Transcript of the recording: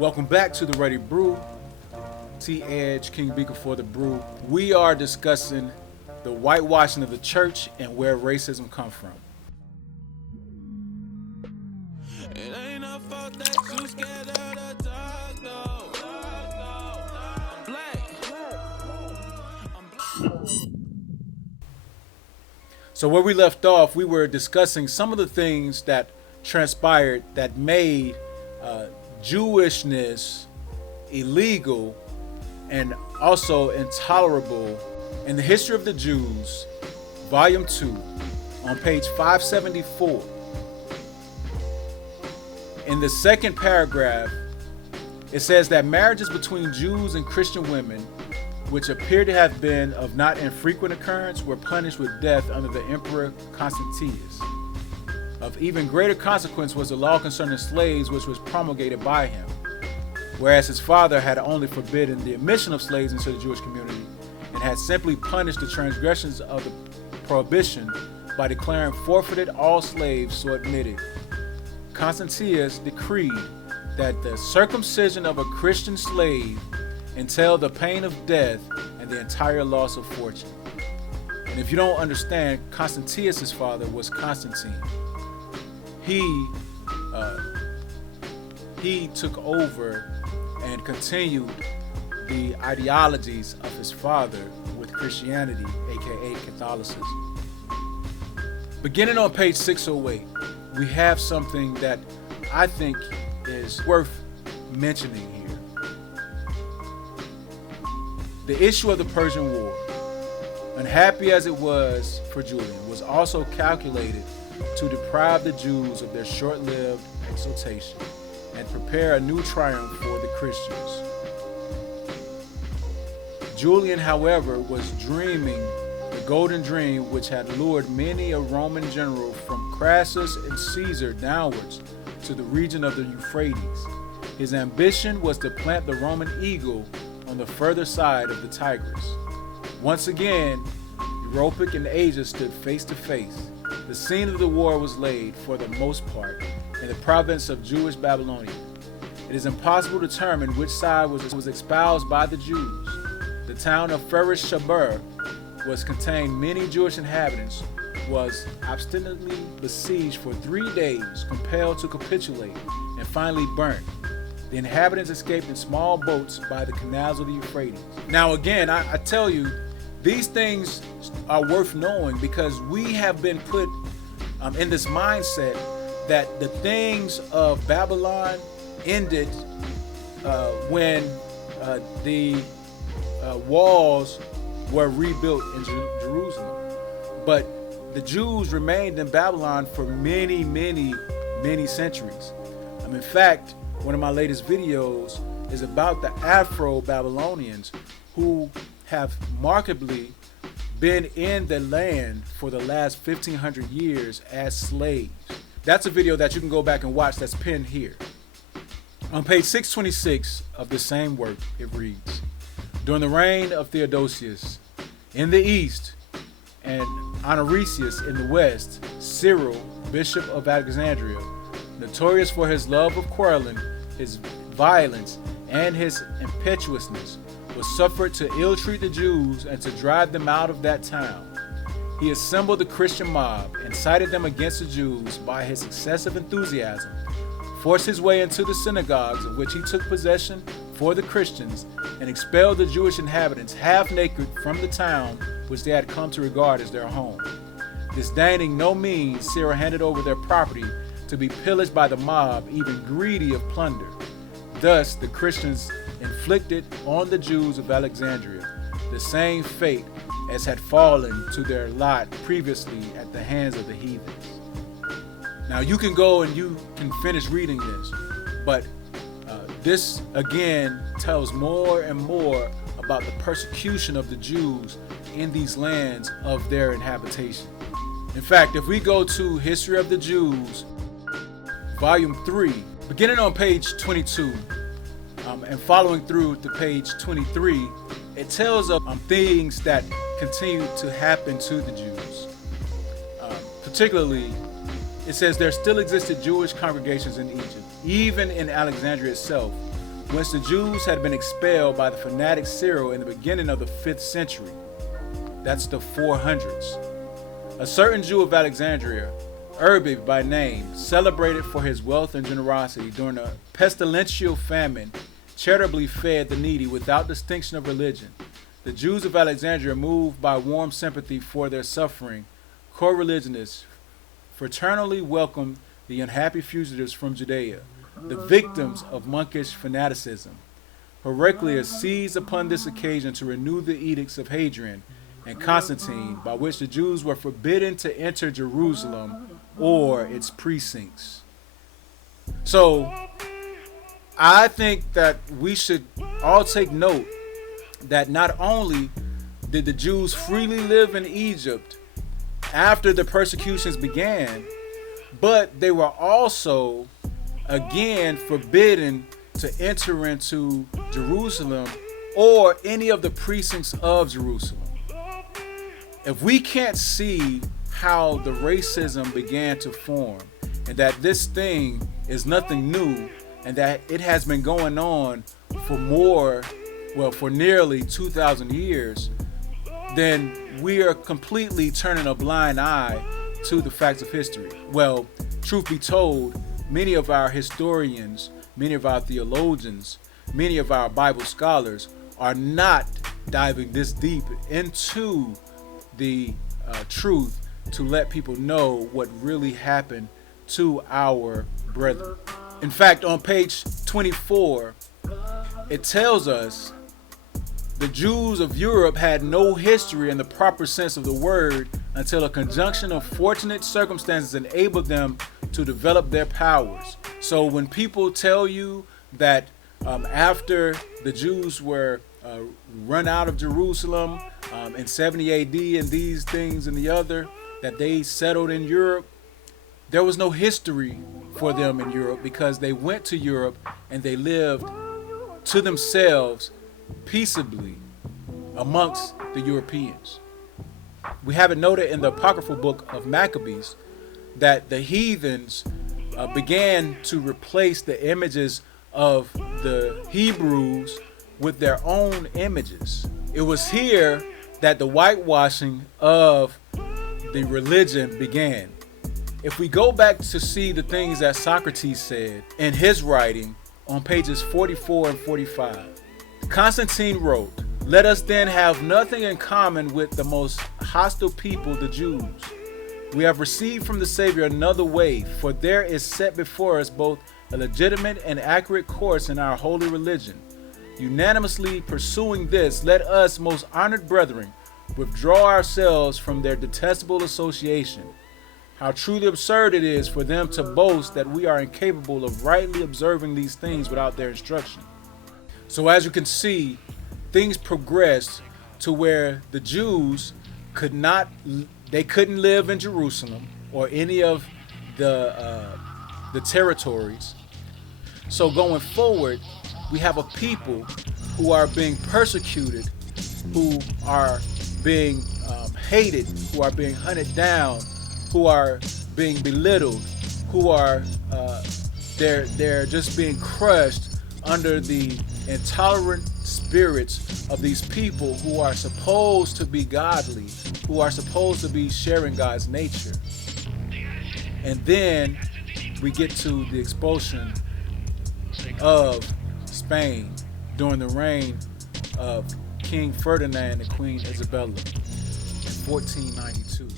Welcome back to the Ruddy Brew. T-Edge, King Beaker for the Brew. We are discussing the whitewashing of the church and where racism comes from. It ain't no fault that you scared of the talk, though. I'm black. So where we left off, we were discussing some of the things that transpired that made Jewishness illegal and also intolerable in the History of the Jews, Volume 2, on page 574. In the second paragraph, it says that marriages between Jews and Christian women, which appear to have been of not infrequent occurrence, were punished with death under the Emperor Constantine. Of even greater consequence was the law concerning slaves, which was promulgated by him, whereas his father had only forbidden the admission of slaves into the Jewish community and had simply punished the transgressions of the prohibition by declaring forfeited all slaves so admitted. Constantine decreed that the circumcision of a Christian slave entailed the pain of death and the entire loss of fortune. And if you don't understand, Constantine's father was Constantine. He took over and continued the ideologies of his father with Christianity, aka Catholicism. Beginning on page 608, we have something that I think is worth mentioning here. The issue of the Persian War, unhappy as it was for Julian, was also calculated to deprive the Jews of their short-lived exaltation and prepare a new triumph for the Christians. Julian, however, was dreaming the golden dream which had lured many a Roman general from Crassus and Caesar downwards to the region of the Euphrates. His ambition was to plant the Roman eagle on the further side of the Tigris. Once again, Europe and Asia stood face to face. The scene of the war was laid, for the most part, in the province of Jewish Babylonia. It is impossible to determine which side was espoused by the Jews. The town of flourished, was contained many Jewish inhabitants, was obstinately besieged for 3 days, compelled to capitulate, and finally burnt. The inhabitants escaped in small boats by the canals of the Euphrates. Now again, I tell you, these things are worth knowing because we have been put in this mindset that the things of Babylon ended when the walls were rebuilt in Jerusalem. But the Jews remained in Babylon for many, many, many centuries. In fact, one of my latest videos is about the Afro-Babylonians who have markedly been in the land for the last 1,500 years as slaves. That's a video that you can go back and watch that's pinned here. On page 626 of the same work, it reads, during the reign of Theodosius in the east and Honorius in the west, Cyril, bishop of Alexandria, notorious for his love of quarreling, his violence, and his impetuousness, was suffered to ill-treat the Jews and to drive them out of that town. He assembled the Christian mob, incited them against the Jews by his excessive enthusiasm, forced his way into the synagogues of which he took possession for the Christians, and expelled the Jewish inhabitants half-naked from the town which they had come to regard as their home. Disdaining no means, Cyril handed over their property to be pillaged by the mob, even greedy of plunder. Thus, the Christians inflicted on the Jews of Alexandria the same fate as had fallen to their lot previously at the hands of the heathens. Now you can go and you can finish reading this, but this again tells more and more about the persecution of the Jews in these lands of their inhabitation. In fact, if we go to History of the Jews, Volume 3, beginning on page 22, and following through to page 23, it tells of things that continue to happen to the Jews. Particularly, it says there still existed Jewish congregations in Egypt, even in Alexandria itself, whence the Jews had been expelled by the fanatic Cyril in the beginning of the 5th century. That's the 400s. A certain Jew of Alexandria, Ruddy by name, celebrated for his wealth and generosity during a pestilential famine, charitably fed the needy without distinction of religion. The Jews of Alexandria, moved by warm sympathy for their suffering, co-religionists fraternally welcomed the unhappy fugitives from Judea, the victims of monkish fanaticism. Heraclius seized upon this occasion to renew the edicts of Hadrian and Constantine, by which the Jews were forbidden to enter Jerusalem or its precincts. So, I think that we should all take note that not only did the Jews freely live in Egypt after the persecutions began, but they were also again forbidden to enter into Jerusalem or any of the precincts of Jerusalem. If we can't see how the racism began to form, and that this thing is nothing new, and that it has been going on for nearly 2,000 years, then we are completely turning a blind eye to the facts of history. Well, truth be told, many of our historians, many of our theologians, many of our Bible scholars are not diving this deep into the truth to let people know what really happened to our brethren. In fact, on page 24, it tells us the Jews of Europe had no history in the proper sense of the word until a conjunction of fortunate circumstances enabled them to develop their powers. So when people tell you that after the Jews were run out of Jerusalem in 70 AD and these things and the other, that they settled in Europe, there was no history for them in Europe, because they went to Europe and they lived to themselves peaceably amongst the Europeans. We have it noted in the apocryphal book of Maccabees that the heathens began to replace the images of the Hebrews with their own images. It was here that the whitewashing of the religion began. If we go back to see the things that Socrates said in his writing on pages 44 and 45, Constantine wrote, "Let us then have nothing in common with the most hostile people, the Jews. We have received from the Savior another way, for there is set before us both a legitimate and accurate course in our holy religion. Unanimously pursuing this, let us, most honored brethren, withdraw ourselves from their detestable association. How truly absurd it is for them to boast that we are incapable of rightly observing these things without their instruction." So as you can see, things progressed to where the Jews couldn't live in Jerusalem or any of the territories. So going forward, we have a people who are being persecuted, who are being hated, who are being hunted down, who are being belittled, who are they're just being crushed under the intolerant spirits of these people who are supposed to be godly, who are supposed to be sharing God's nature. And then we get to the expulsion of Spain during the reign of King Ferdinand and Queen Isabella in 1492.